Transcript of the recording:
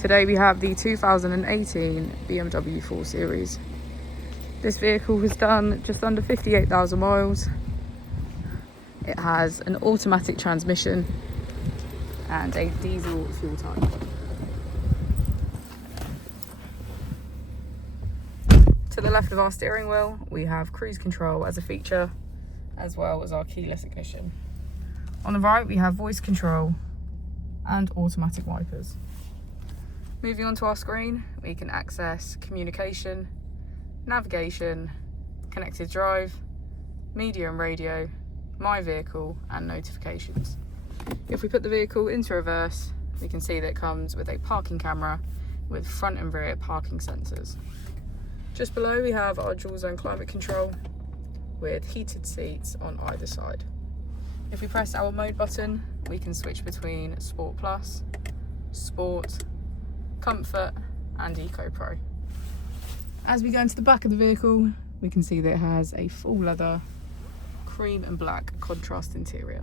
Today we have the 2018 BMW 4 Series. This vehicle has done just under 58,000 miles. It has an automatic transmission and a diesel fuel type. To the left of our steering wheel, we have cruise control as a feature, as well as our keyless ignition. On the right, we have voice control and automatic wipers. Moving on to our screen, we can access communication, navigation, connected drive, media and radio, my vehicle, and notifications. If we put the vehicle into reverse, we can see that it comes with a parking camera with front and rear parking sensors. Just below, we have our dual zone climate control with heated seats on either side. If we press our mode button, we can switch between Sport Plus, Sport, Comfort and Eco Pro. As we go into the back of the vehicle, we can see that it has a full leather cream and black contrast interior.